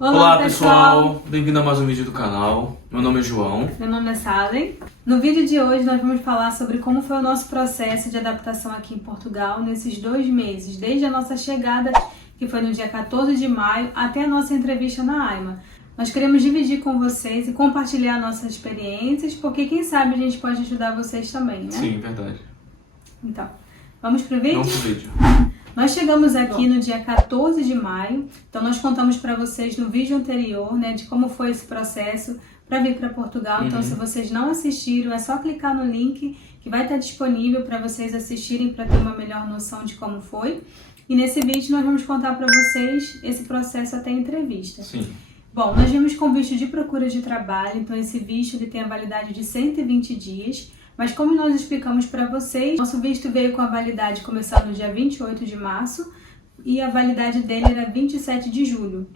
Olá pessoal, bem-vindo a mais um vídeo do canal. Meu nome é João. Meu nome é Sally. No vídeo de hoje nós vamos falar sobre como foi o nosso processo de adaptação aqui em Portugal nesses 2 meses, desde a nossa chegada, que foi no dia 14 de maio, até a nossa entrevista na AIMA. Nós queremos dividir com vocês e compartilhar nossas experiências, porque quem sabe a gente pode ajudar vocês também, né? Sim, verdade. Então, vamos pro vídeo? Vamos pro vídeo. Nós chegamos aqui no dia 14 de maio, então nós contamos para vocês no vídeo anterior, né, de como foi esse processo para vir para Portugal. Então, se vocês não assistiram, é só clicar no link que vai estar disponível para vocês assistirem para ter uma melhor noção de como foi. E nesse vídeo nós vamos contar para vocês esse processo até a entrevista. Sim. Bom, nós vimos com visto de procura de trabalho, então esse visto ele tem a validade de 120 dias. Mas como nós explicamos para vocês, nosso visto veio com a validade começando no dia 28 de março e a validade dele era 27 de julho.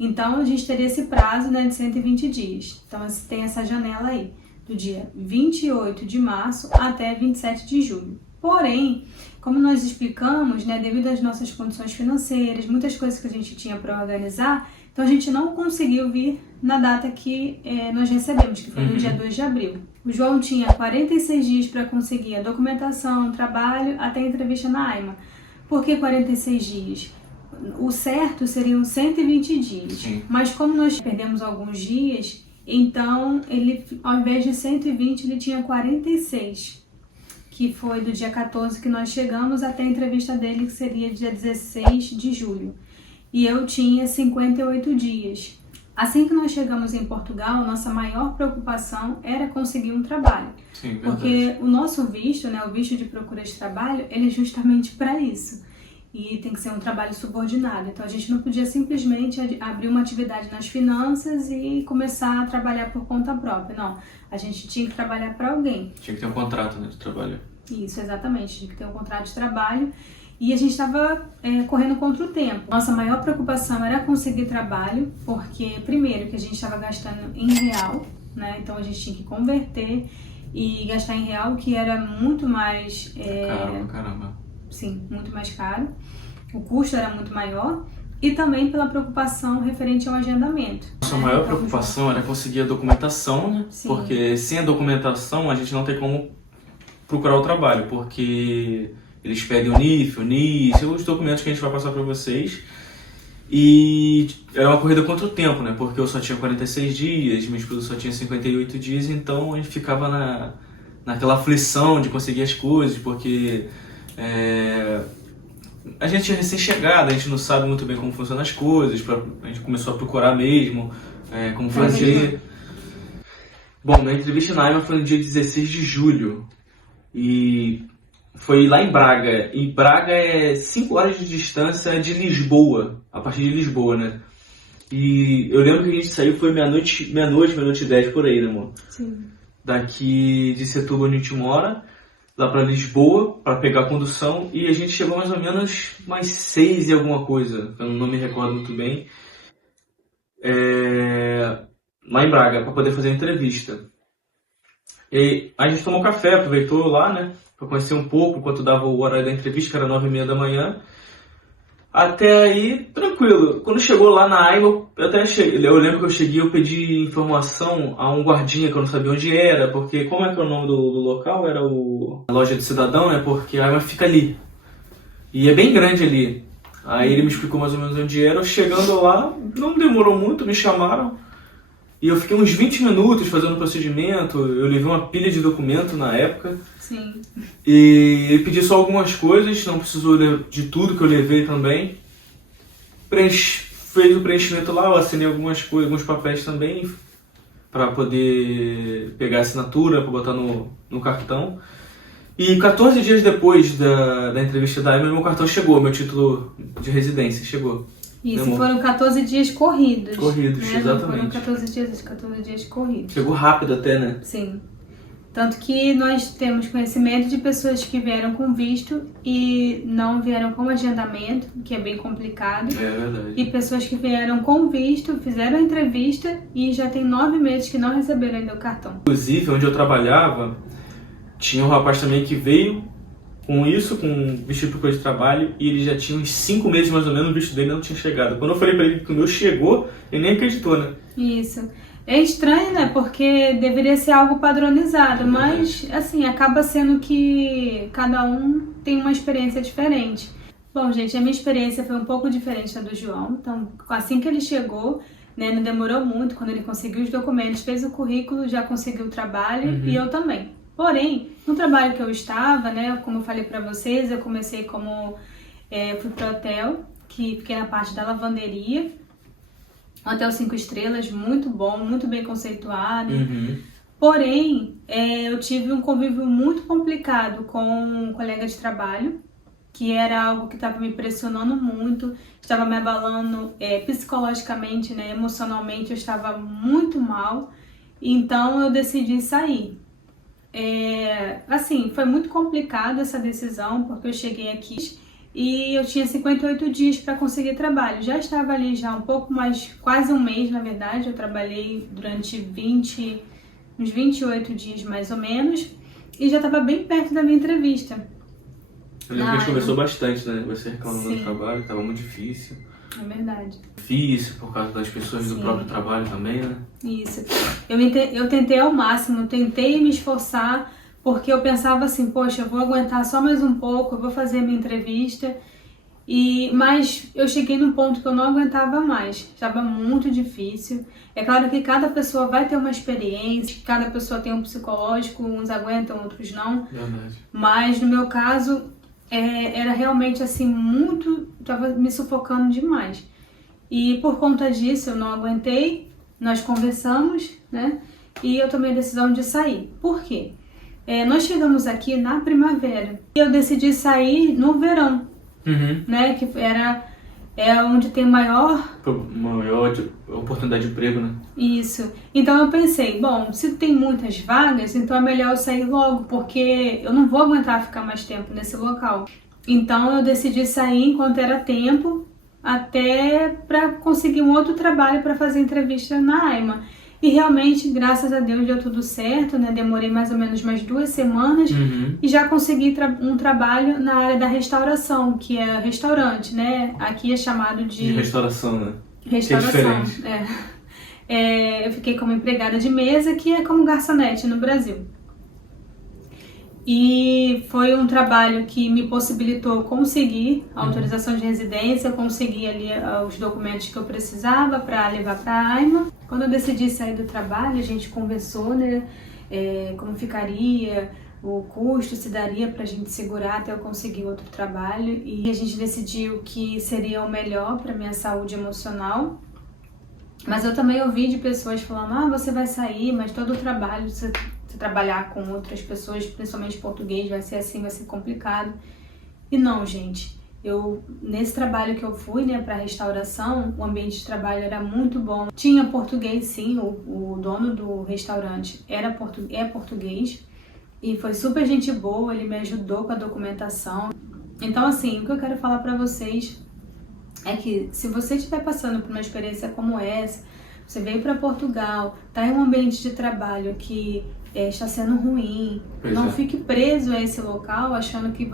Então a gente teria esse prazo, né, de 120 dias. Então tem essa janela aí, do dia 28 de março até 27 de julho. Porém, como nós explicamos, né, devido às nossas condições financeiras, muitas coisas que a gente tinha para organizar, então a gente não conseguiu vir na data que nós recebemos, que foi no dia 2 de abril. O João tinha 46 dias para conseguir a documentação, o trabalho, até a entrevista na AIMA. Por que 46 dias? O certo seriam 120 dias. Sim. Mas como nós perdemos alguns dias, então ele, ao invés de 120, ele tinha 46. Que foi do dia 14 que nós chegamos até a entrevista dele, que seria dia 16 de julho. E eu tinha 58 dias. Assim que nós chegamos em Portugal, nossa maior preocupação era conseguir um trabalho. Sim, verdade. Porque o nosso visto, né, o visto de procura de trabalho, ele é justamente para isso. E tem que ser um trabalho subordinado. Então a gente não podia simplesmente abrir uma atividade nas finanças e começar a trabalhar por conta própria. Não, a gente tinha que trabalhar para alguém. Tinha que ter um contrato, né, de trabalho. Isso, exatamente. Tinha que ter um contrato de trabalho. E a gente estava correndo contra o tempo. Nossa maior preocupação era conseguir trabalho, porque primeiro que a gente estava gastando em real, né? Então a gente tinha que converter e gastar em real, que era muito mais... Caramba. Sim, muito mais caro. O custo era muito maior. E também pela preocupação referente ao agendamento. Nossa maior preocupação era conseguir a documentação, né? Sim. Porque sem a documentação a gente não tem como procurar o trabalho, porque eles pedem o NIF, o NIS, os documentos que a gente vai passar para vocês. E era uma corrida contra o tempo, né? Porque eu só tinha 46 dias, minha esposa só tinha 58 dias, então a gente ficava naquela aflição de conseguir as coisas, porque a gente é recém-chegada, a gente não sabe muito bem como funcionam as coisas, a gente começou a procurar mesmo como fazer. Bom, minha entrevista na AIMA foi no dia 16 de julho e foi lá em Braga. E Braga é 5 horas de distância de Lisboa, a partir de Lisboa, né? E eu lembro que a gente saiu, foi meia-noite e 10 por aí, né, amor? Sim. Daqui de Setúbal, onde a gente mora, lá pra Lisboa, pra pegar a condução. E a gente chegou mais ou menos umas 6 e alguma coisa, eu não me recordo muito bem. Lá em Braga, pra poder fazer a entrevista. E a gente tomou café, aproveitou lá, né? Pra conhecer um pouco, enquanto dava o horário da entrevista, que era 9h30 da manhã. Até aí, tranquilo. Quando chegou lá na AIMA, eu lembro que eu cheguei, eu pedi informação a um guardinha que eu não sabia onde era, porque como é que é o nome do local? Era a loja do cidadão, né? Porque a AIMA fica ali. E é bem grande ali. Aí ele me explicou mais ou menos onde era. Eu chegando lá, não demorou muito, me chamaram. E eu fiquei uns 20 minutos fazendo o procedimento, eu levei uma pilha de documento na época. Sim. E ele pediu só algumas coisas, não precisou de tudo que eu levei também. Fez o preenchimento lá, eu assinei algumas coisas, alguns papéis também, para poder pegar a assinatura, para botar no cartão. E 14 dias depois da entrevista da AIMA, meu cartão chegou, meu título de residência chegou. Isso, foram 14 dias corridos. Corridos, né? exatamente. Não foram 14 dias corridos. Chegou rápido até, né? Sim. Tanto que nós temos conhecimento de pessoas que vieram com visto e não vieram com agendamento, que é bem complicado. É verdade. E pessoas que vieram com visto, fizeram a entrevista e já tem 9 meses que não receberam ainda o cartão. Inclusive, onde eu trabalhava, tinha um rapaz também que veio com isso, com o visto de procura de trabalho, e ele já tinha uns 5 meses mais ou menos, o visto dele não tinha chegado. Quando eu falei pra ele que o meu chegou, ele nem acreditou, né? Isso. É estranho, né? Porque deveria ser algo padronizado, mas assim, acaba sendo que cada um tem uma experiência diferente. Bom, gente, a minha experiência foi um pouco diferente da do João. Então, assim que ele chegou, né, não demorou muito, quando ele conseguiu os documentos, fez o currículo, já conseguiu o trabalho e eu também. Porém, no trabalho que eu estava, né, como eu falei pra vocês, eu comecei como, fui pro hotel, que fiquei na parte da lavanderia, um hotel 5 estrelas, muito bom, muito bem conceituado. Porém, eu tive um convívio muito complicado com um colega de trabalho, que era algo que estava me pressionando muito, estava me abalando psicologicamente, né, emocionalmente, eu estava muito mal, então eu decidi sair. Assim, foi muito complicado essa decisão, porque eu cheguei aqui e eu tinha 58 dias para conseguir trabalho. Já estava ali já um pouco mais, quase um mês na verdade, eu trabalhei durante uns 28 dias mais ou menos, e já estava bem perto da minha entrevista. Eu lembro que a gente conversou bastante, né? Você reclamando do trabalho, que estava muito difícil. É verdade. Difícil por causa das pessoas do próprio trabalho também, né? Isso. Eu tentei ao máximo, tentei me esforçar, porque eu pensava assim, poxa, eu vou aguentar só mais um pouco, eu vou fazer a minha entrevista. Mas eu cheguei num ponto que eu não aguentava mais, estava muito difícil. É claro que cada pessoa vai ter uma experiência, cada pessoa tem um psicológico, uns aguentam, outros não. Verdade. Mas no meu caso, era realmente assim, estava me sufocando demais. E por conta disso eu não aguentei, nós conversamos, né? E eu tomei a decisão de sair. Por quê? Nós chegamos aqui na primavera e eu decidi sair no verão. Né, que é onde tem maior oportunidade de emprego, né? Isso. Então eu pensei, bom, se tem muitas vagas, então é melhor eu sair logo, porque eu não vou aguentar ficar mais tempo nesse local. Então eu decidi sair enquanto era tempo, até para conseguir um outro trabalho para fazer entrevista na AIMA. E realmente, graças a Deus, deu tudo certo, né? Demorei mais ou menos mais 2 semanas e já consegui um trabalho na área da restauração, que é restaurante, né? Aqui é chamado de restauração, né? Restauração, que é diferente. Eu fiquei como empregada de mesa, que é como garçonete no Brasil. E foi um trabalho que me possibilitou conseguir a autorização de residência, conseguir ali os documentos que eu precisava para levar para a AIMA. Quando eu decidi sair do trabalho, a gente conversou, né, como ficaria, o custo, se daria para a gente segurar até eu conseguir outro trabalho. E a gente decidiu que seria o melhor para minha saúde emocional. Mas eu também ouvi de pessoas falando, você vai sair, mas todo o trabalho, você trabalhar com outras pessoas, principalmente português, vai ser assim, vai ser complicado. E não, gente, nesse trabalho que eu fui, né, para restauração, o ambiente de trabalho era muito bom. Tinha português, sim, o dono do restaurante é português e foi super gente boa, ele me ajudou com a documentação. Então, assim, o que eu quero falar para vocês é que se você estiver passando por uma experiência como essa, você veio para Portugal, está em um ambiente de trabalho que está sendo ruim, não fique preso a esse local achando que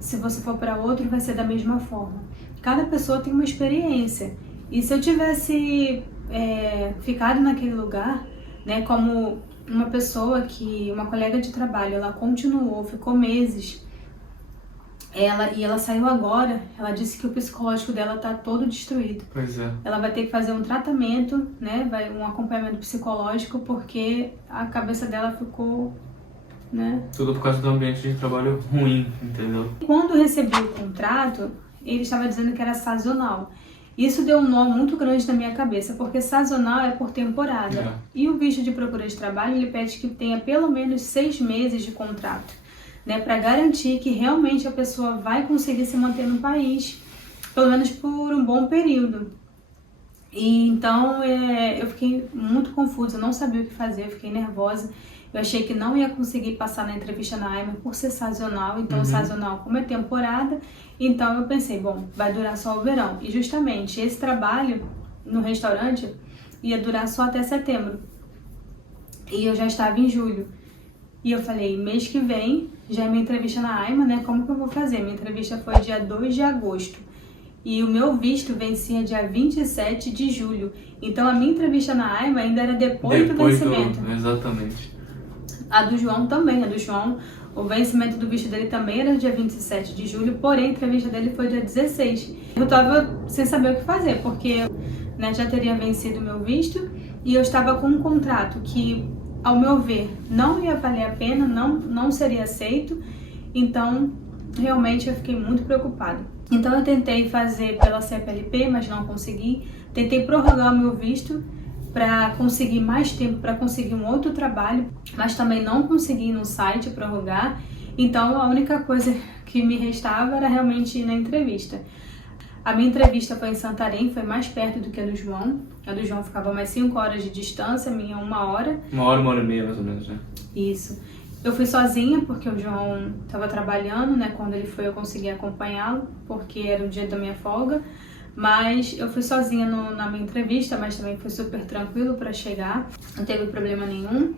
se você for para outro, vai ser da mesma forma. Cada pessoa tem uma experiência. E se eu tivesse ficado naquele lugar, né, como uma colega de trabalho, ela continuou, ficou meses, ela saiu agora, ela disse que o psicológico dela tá todo destruído. Pois é. Ela vai ter que fazer um tratamento, né, um acompanhamento psicológico, porque a cabeça dela ficou, né? Tudo por causa do ambiente de trabalho ruim, entendeu? Quando eu recebi o contrato, ele estava dizendo que era sazonal. Isso deu um nó muito grande na minha cabeça, porque sazonal é por temporada. E o visto de procura de trabalho, ele pede que tenha pelo menos 6 meses de contrato, né, para garantir que realmente a pessoa vai conseguir se manter no país, pelo menos por um bom período. E então eu fiquei muito confusa, não sabia o que fazer, eu fiquei nervosa. Eu achei que não ia conseguir passar na entrevista na AIMA por ser sazonal, então sazonal como é temporada, então eu pensei, bom, vai durar só o verão. E justamente esse trabalho no restaurante ia durar só até setembro, e eu já estava em julho. E eu falei, mês que vem já é minha entrevista na AIMA, né? Como que eu vou fazer? Minha entrevista foi dia 2 de agosto. E o meu visto vencia dia 27 de julho. Então a minha entrevista na AIMA ainda era depois do vencimento. Exatamente. A do João também. A do João, o vencimento do visto dele também era dia 27 de julho, porém a entrevista dele foi dia 16. Eu tava sem saber o que fazer, porque, né, já teria vencido o meu visto e eu estava com um contrato que, ao meu ver, não ia valer a pena, não seria aceito. Então, realmente eu fiquei muito preocupada. Então eu tentei fazer pela CPLP, mas não consegui. Tentei prorrogar o meu visto para conseguir mais tempo, para conseguir um outro trabalho, mas também não consegui no site prorrogar. Então a única coisa que me restava era realmente ir na entrevista. A minha entrevista foi em Santarém, foi mais perto do que a do João. A do João ficava mais 5 horas de distância, a minha 1 hora. 1 hora e meia mais ou menos, né? Isso. Eu fui sozinha porque o João estava trabalhando, né? Quando ele foi eu consegui acompanhá-lo, porque era o dia da minha folga. Mas eu fui sozinha na minha entrevista, mas também foi super tranquilo para chegar, não teve problema nenhum.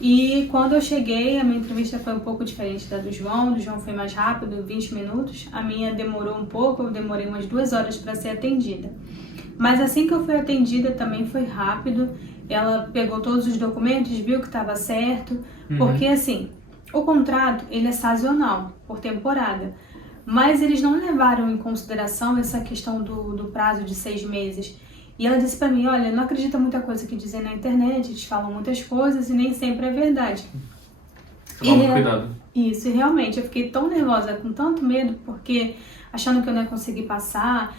E quando eu cheguei, a minha entrevista foi um pouco diferente da do João foi mais rápido, 20 minutos. A minha demorou um pouco, eu demorei umas 2 horas para ser atendida. Mas assim que eu fui atendida também foi rápido. Ela pegou todos os documentos, viu que estava certo, porque assim, o contrato ele é sazonal, por temporada. Mas eles não levaram em consideração essa questão do prazo de 6 meses. E ela disse pra mim, olha, não acredita muita coisa que dizem na internet, eles falam muitas coisas e nem sempre é verdade. Toma cuidado. Isso, e realmente eu fiquei tão nervosa, com tanto medo, porque achando que eu não ia conseguir passar,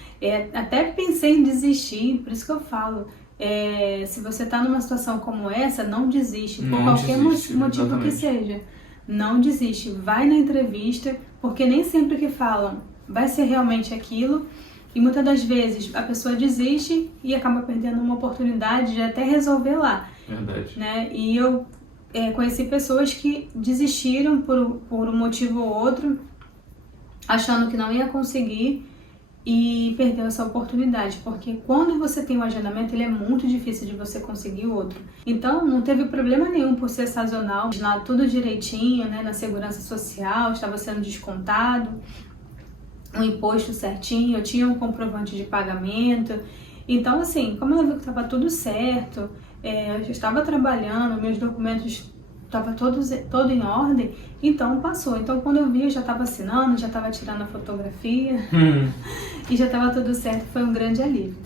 até pensei em desistir, por isso que eu falo, se você tá numa situação como essa, não desiste, por qualquer motivo que seja. Não desiste, vai na entrevista, porque nem sempre que falam vai ser realmente aquilo. E muitas das vezes a pessoa desiste e acaba perdendo uma oportunidade de até resolver lá. Verdade. Né? E eu conheci pessoas que desistiram por um motivo ou outro, achando que não ia conseguir e perdeu essa oportunidade. Porque quando você tem um agendamento, ele é muito difícil de você conseguir o outro. Então não teve problema nenhum por ser sazonal, lá tudo direitinho, né? Na segurança social, estava sendo descontado um imposto certinho, eu tinha um comprovante de pagamento. Então, assim, como ela viu que estava tudo certo, eu já estava trabalhando, meus documentos estavam todo em ordem, então passou. Então, quando eu vi, eu já estava assinando, já estava tirando a fotografia e já estava tudo certo, foi um grande alívio.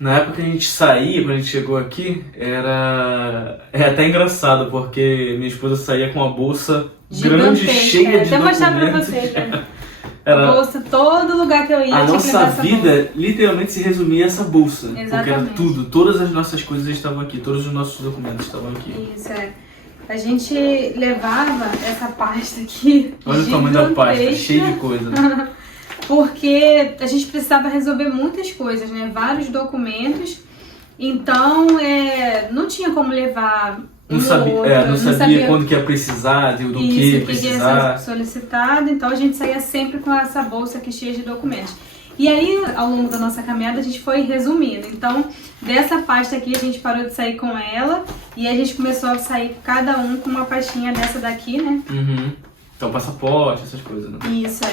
Na época que a gente saía, quando a gente chegou aqui, é até engraçado, porque minha esposa saía com uma bolsa grande, cheia de documentos. Até mostrar pra vocês, né? Bolsa, todo lugar que eu ia, a nossa vida literalmente se resumia a essa bolsa. Exatamente. Porque era tudo, todas as nossas coisas estavam aqui, todos os nossos documentos estavam aqui. Isso, A gente levava essa pasta aqui. Olha o tamanho da pasta, cheia de coisa. Né? Porque a gente precisava resolver muitas coisas, né? Vários documentos. Então, não tinha como levar. Não sabia quando que ia precisar, do que ia precisar. Ia ser solicitado, então a gente saía sempre com essa bolsa aqui cheia de documentos. E aí, ao longo da nossa caminhada, a gente foi resumindo. Então, dessa pasta aqui, a gente parou de sair com ela e a gente começou a sair cada um com uma pastinha dessa daqui, né? Então, passaporte, essas coisas, né? Isso,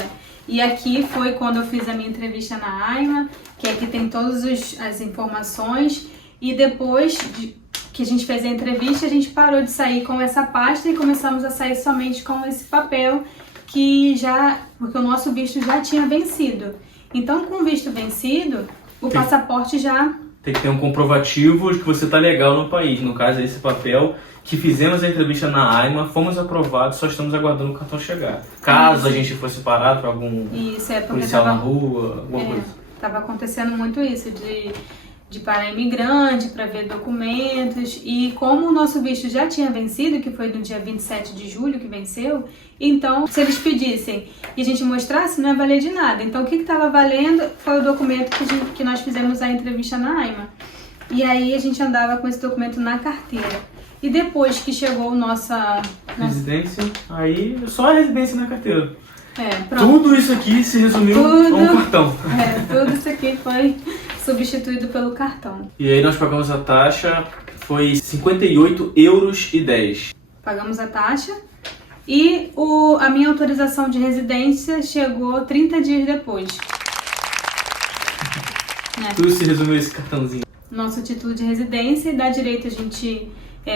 E aqui foi quando eu fiz a minha entrevista na AIMA, que aqui tem todas as informações. E depois que a gente fez a entrevista, a gente parou de sair com essa pasta e começamos a sair somente com esse papel porque o nosso visto já tinha vencido. Então, com o visto vencido, o passaporte já... Tem que ter um comprovativo de que você está legal no país. No caso, esse papel que fizemos a entrevista na AIMA, fomos aprovados, só estamos aguardando o cartão chegar. Caso a gente fosse parado para algum policial na rua, alguma coisa. Estava acontecendo muito isso, de parar imigrante para ver documentos, e como o nosso visto já tinha vencido, que foi no dia 27 de julho que venceu, então se eles pedissem e a gente mostrasse, não ia valer de nada. Então o que estava valendo foi o documento que nós fizemos a entrevista na AIMA. E aí a gente andava com esse documento na carteira. E depois que chegou nossa residência, aí só a residência na carteira. Pronto. Tudo isso aqui se resumiu a um cartão. Tudo isso aqui foi substituído pelo cartão. E aí nós pagamos a taxa, foi 58,10 €. pagamos a taxa. E a minha autorização de residência chegou 30 dias depois. Tudo se resumiu a esse cartãozinho. Nosso título de residência dá direito a gente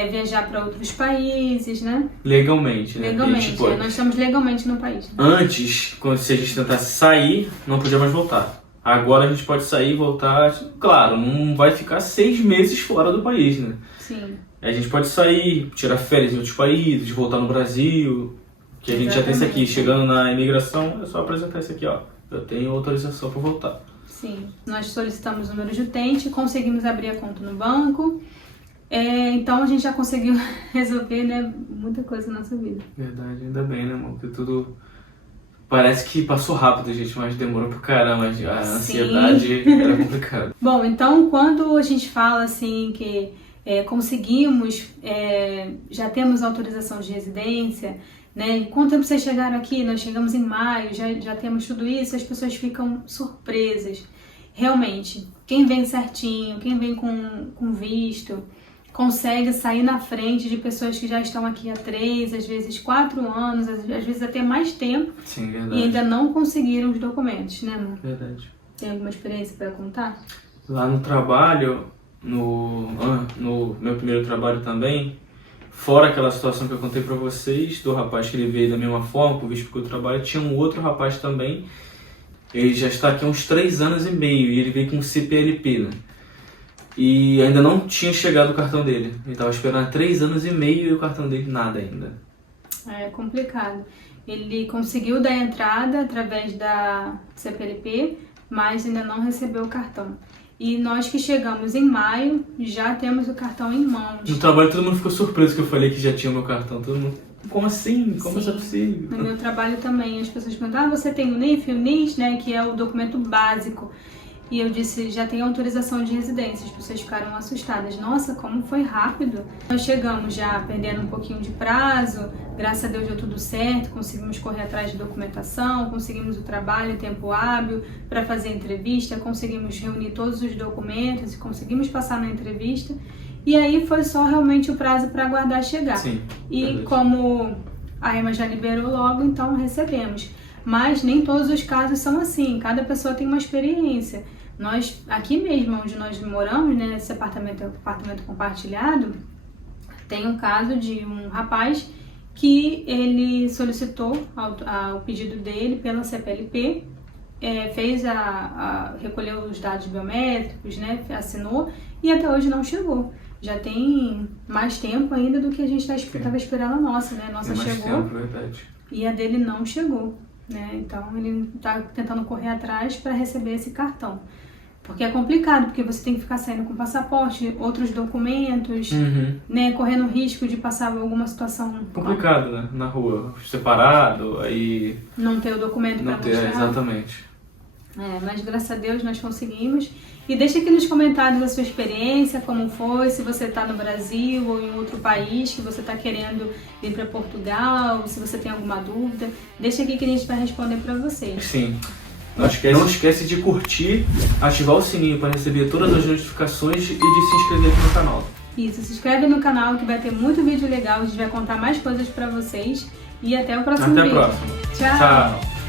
viajar para outros países, né? Legalmente, né? Legalmente, nós estamos legalmente no país. Né? Antes, se a gente tentasse sair, não podia mais voltar. Agora a gente pode sair e voltar. Claro, não vai ficar 6 meses fora do país, né? Sim. A gente pode sair, tirar férias em outros países, voltar no Brasil. Que a gente já tem isso aqui. Chegando na imigração, é só apresentar isso aqui, ó. Eu tenho autorização para voltar. Sim. Nós solicitamos o número de utente, conseguimos abrir a conta no banco. Então a gente já conseguiu resolver, né, muita coisa na nossa vida. Verdade, ainda bem, né, amor? Porque tudo parece que passou rápido, gente, mas demorou pro caramba. A ansiedade era complicada. Bom, então quando a gente fala assim que conseguimos, já temos autorização de residência, né? Quanto tempo vocês chegaram aqui? Nós chegamos em maio, já temos tudo isso, as pessoas ficam surpresas. Realmente, quem vem certinho, quem vem com visto, consegue sair na frente de pessoas que já estão aqui há 3, às vezes 4 anos, às vezes até mais tempo. Sim, verdade. E ainda não conseguiram os documentos, né, amor? Verdade. Tem alguma experiência para contar? Lá no trabalho, no meu primeiro trabalho também, fora aquela situação que eu contei pra vocês, do rapaz que ele veio da mesma forma, com o visto que eu trabalho, tinha um outro rapaz também, ele já está aqui há uns 3 anos e meio, e ele veio com um CPLP, né? E ainda não tinha chegado o cartão dele. Ele estava esperando 3 anos e meio e o cartão dele nada ainda. É complicado. Ele conseguiu dar entrada através da CPLP, mas ainda não recebeu o cartão. E nós que chegamos em maio, já temos o cartão em mãos. No trabalho todo mundo ficou surpreso que eu falei que já tinha o meu cartão. Todo mundo, como assim? Como isso é possível? No meu trabalho também, as pessoas perguntam, você tem o NIF, o NIS, né, que é o documento básico. E eu disse, já tem autorização de residência. As pessoas ficaram assustadas. Nossa, como foi rápido. Nós chegamos já perdendo um pouquinho de prazo. Graças a Deus deu tudo certo. Conseguimos correr atrás de documentação. Conseguimos o trabalho em tempo hábil para fazer a entrevista. Conseguimos reunir todos os documentos e conseguimos passar na entrevista. E aí foi só realmente o prazo para aguardar chegar. Sim, e verdade. Como a EMA já liberou logo, então recebemos. Mas nem todos os casos são assim. Cada pessoa tem uma experiência. Nós, aqui mesmo onde nós moramos, né, nesse apartamento compartilhado, tem um caso de um rapaz que ele solicitou o pedido dele pela CPLP, recolheu os dados biométricos, né, assinou e até hoje não chegou. Já tem mais tempo ainda do que a gente estava esperando a nossa, né? A nossa chegou e a dele não chegou, né? Então ele está tentando correr atrás para receber esse cartão. Porque é complicado, porque você tem que ficar saindo com passaporte, outros documentos, né, correndo risco de passar alguma situação... Complicado, né? Na rua, separado, aí... Não ter o documento para mostrar. Exatamente. Mas graças a Deus nós conseguimos. E deixa aqui nos comentários a sua experiência, como foi, se você está no Brasil ou em outro país, que você está querendo ir para Portugal, se você tem alguma dúvida. Deixa aqui que a gente vai responder para vocês. Sim. Não esquece de curtir, ativar o sininho para receber todas as notificações e de se inscrever aqui no canal. Isso, se inscreve no canal que vai ter muito vídeo legal, a gente vai contar mais coisas para vocês. E até o próximo vídeo. Até a próxima. Tchau!